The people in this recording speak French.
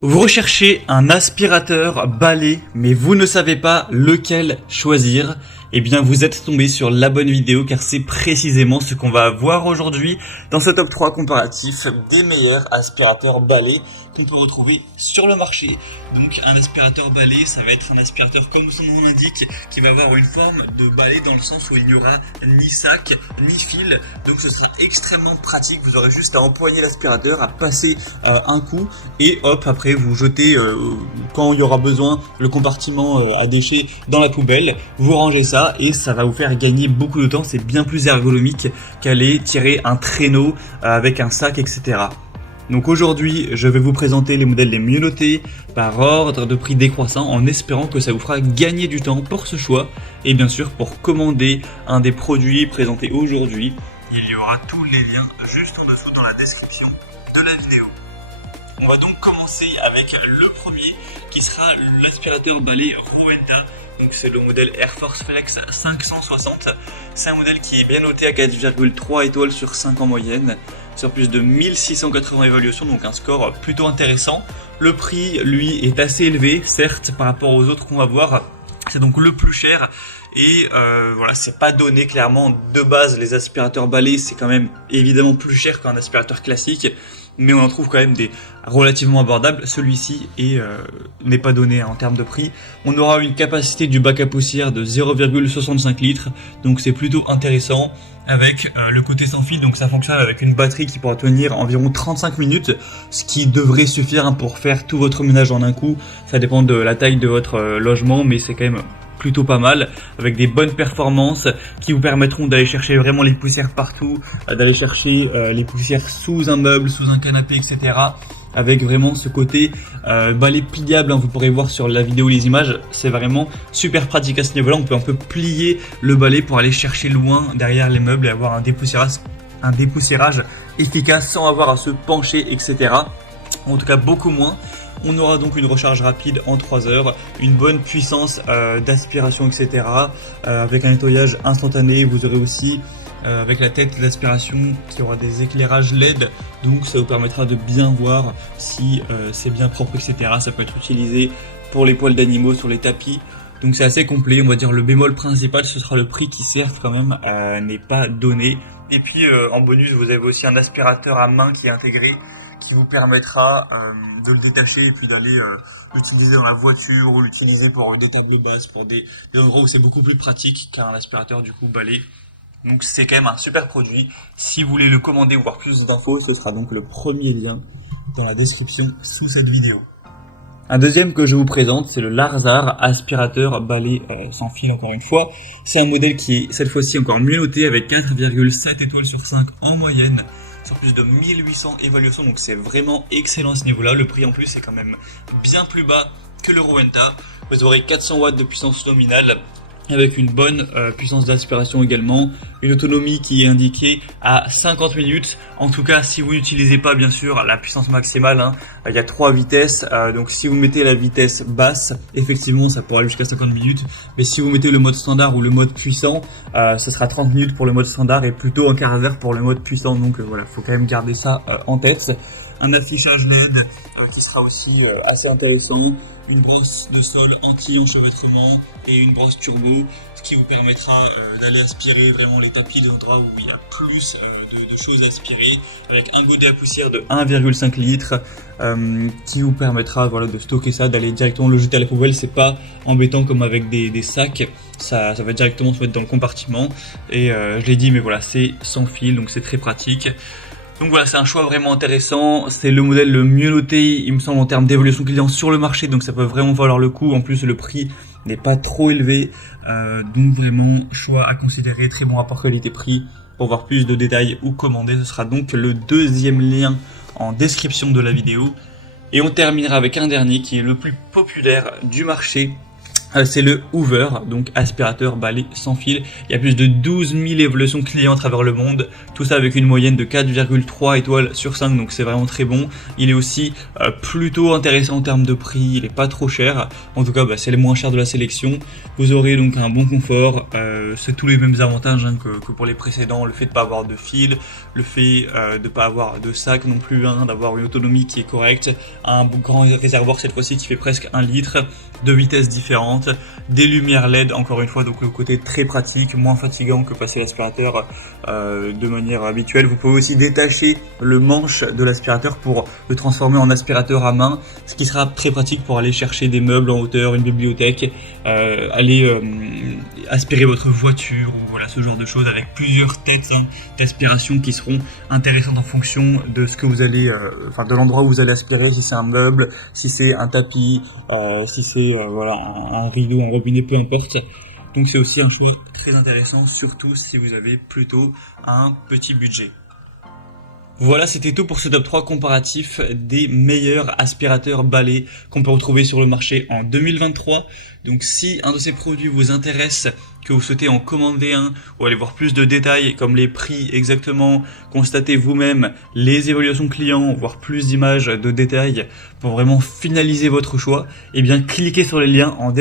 Vous recherchez un aspirateur balai, mais vous ne savez pas lequel choisir. Eh bien, vous êtes tombé sur la bonne vidéo car c'est précisément ce qu'on va voir aujourd'hui dans ce top 3 comparatif des meilleurs aspirateurs balai qu'on peut retrouver sur le marché. Donc, un aspirateur balai, ça va être un aspirateur comme son nom l'indique, qui va avoir une forme de balai dans le sens où il n'y aura ni sac, ni fil. Donc, ce sera extrêmement pratique. Vous aurez juste à empoigner l'aspirateur, à passer un coup et hop, après vous jetez quand il y aura besoin le compartiment à déchets dans la poubelle, vous rangez ça et ça va vous faire gagner beaucoup de temps. C'est bien plus ergonomique qu'aller tirer un traîneau avec un sac, etc. Donc aujourd'hui, je vais vous présenter les modèles les mieux notés par ordre de prix décroissant en espérant que ça vous fera gagner du temps pour ce choix. Et bien sûr, pour commander un des produits présentés aujourd'hui, il y aura tous les liens juste en dessous dans la description de la vidéo. On va donc commencer avec le premier qui sera l'aspirateur balai Rowenta. Donc c'est le modèle Air Force Flex 560. C'est un modèle qui est bien noté à 4,3 étoiles sur 5 en moyenne, sur plus de 1680 évaluations, donc un score plutôt intéressant. Le prix, lui, est assez élevé, certes, par rapport aux autres qu'on va voir. C'est donc le plus cher et voilà, c'est pas donné clairement de base. Les aspirateurs balais, c'est quand même évidemment plus cher qu'un aspirateur classique, mais on en trouve quand même des relativement abordables. Celui-ci n'est pas donné en termes de prix. On aura une capacité du bac à poussière de 0,65 litres, donc c'est plutôt intéressant. Avec le côté sans fil, donc ça fonctionne avec une batterie qui pourra tenir environ 35 minutes, ce qui devrait suffire pour faire tout votre ménage en un coup. Ça dépend de la taille de votre logement, mais c'est quand même plutôt pas mal, avec des bonnes performances qui vous permettront d'aller chercher vraiment les poussières partout, d'aller chercher les poussières sous un meuble, sous un canapé, etc. Avec vraiment ce côté balai pliable, hein, vous pourrez voir sur la vidéo les images, c'est vraiment super pratique à ce niveau-là. On peut un peu plier le balai pour aller chercher loin derrière les meubles et avoir un dépoussiérage efficace sans avoir à se pencher, etc. En tout cas beaucoup moins. On aura donc une recharge rapide en 3 heures, une bonne puissance d'aspiration, etc. Avec un nettoyage instantané. Vous aurez aussi avec la tête d'aspiration qui aura des éclairages LED, donc ça vous permettra de bien voir si c'est bien propre, etc. Ça peut être utilisé pour les poils d'animaux sur les tapis. Donc c'est assez complet. On va dire le bémol principal, ce sera le prix qui certes quand même n'est pas donné. Et puis en bonus, vous avez aussi un aspirateur à main qui est intégré, qui vous permettra de le détacher et puis d'aller l'utiliser dans la voiture ou l'utiliser pour des tables basses, pour des endroits où c'est beaucoup plus pratique qu'un aspirateur du coup balai. Donc c'est quand même un super produit. Si vous voulez le commander ou voir plus d'infos, ce sera donc le premier lien dans la description sous cette vidéo. Un deuxième que je vous présente, c'est le Larzar aspirateur balai sans fil encore une fois. C'est un modèle qui est cette fois-ci encore mieux noté avec 4,7 étoiles sur 5 en moyenne, sur plus de 1800 évaluations, donc c'est vraiment excellent à ce niveau-là. Le prix en plus est quand même bien plus bas que le Rowenta. Vous aurez 400 watts de puissance nominale, avec une bonne puissance d'aspiration également, une autonomie qui est indiquée à 50 minutes. En tout cas, si vous n'utilisez pas bien sûr la puissance maximale, hein, il y a 3 vitesses, donc si vous mettez la vitesse basse, effectivement ça pourra aller jusqu'à 50 minutes, mais si vous mettez le mode standard ou le mode puissant, ce sera 30 minutes pour le mode standard et plutôt un quart d'heure pour le mode puissant, donc voilà, faut quand même garder ça en tête. Un affichage LED qui sera aussi assez intéressant, une brosse de sol anti-enchevêtrement et une brosse turbo, ce qui vous permettra d'aller aspirer vraiment les tapis des endroits où il y a plus de choses à aspirer, avec un godet à poussière de 1,5 litres qui vous permettra voilà, de stocker ça, d'aller directement le jeter à la poubelle. C'est pas embêtant comme avec des sacs, ça va directement se mettre dans le compartiment et je l'ai dit, mais voilà, c'est sans fil, donc c'est très pratique. Donc voilà, c'est un choix vraiment intéressant, c'est le modèle le mieux noté, il me semble, en termes d'évolution client sur le marché, donc ça peut vraiment valoir le coup. En plus, le prix n'est pas trop élevé, donc vraiment, choix à considérer, très bon rapport qualité-prix. Pour voir plus de détails ou commander, ce sera donc le deuxième lien en description de la vidéo. Et on terminera avec un dernier qui est le plus populaire du marché, C'est le Hoover, donc aspirateur balai sans fil. Il y a plus de 12 000 évaluations clients à travers le monde. Tout ça avec une moyenne de 4,3 étoiles sur 5, donc c'est vraiment très bon. Il est aussi plutôt intéressant en termes de prix, il est pas trop cher. En tout cas, c'est le moins cher de la sélection. Vous aurez donc un bon confort. C'est tous les mêmes avantages que pour les précédents. Le fait de pas avoir de fil, le fait de pas avoir de sac non plus, d'avoir une autonomie qui est correcte. Un grand réservoir cette fois-ci qui fait presque 1 litre, de vitesses différentes. Des lumières LED encore une fois, donc le côté très pratique, moins fatigant que passer l'aspirateur de manière habituelle. Vous pouvez aussi détacher le manche de l'aspirateur pour le transformer en aspirateur à main, ce qui sera très pratique pour aller chercher des meubles en hauteur, une bibliothèque, aller aspirer votre voiture ou voilà ce genre de choses, avec plusieurs têtes d'aspiration qui seront intéressantes en fonction de ce que vous allez, de l'endroit où vous allez aspirer, si c'est un meuble, si c'est un tapis, si c'est un rideau, un robinet, peu importe. Donc c'est aussi un choix très intéressant, surtout si vous avez plutôt un petit budget. Voilà, c'était tout pour ce top 3 comparatif des meilleurs aspirateurs balais qu'on peut retrouver sur le marché en 2023. Donc si un de ces produits vous intéresse, que vous souhaitez en commander un ou aller voir plus de détails comme les prix exactement, constater vous-même les évaluations clients, voir plus d'images, de détails pour vraiment finaliser votre choix, eh bien cliquez sur les liens en description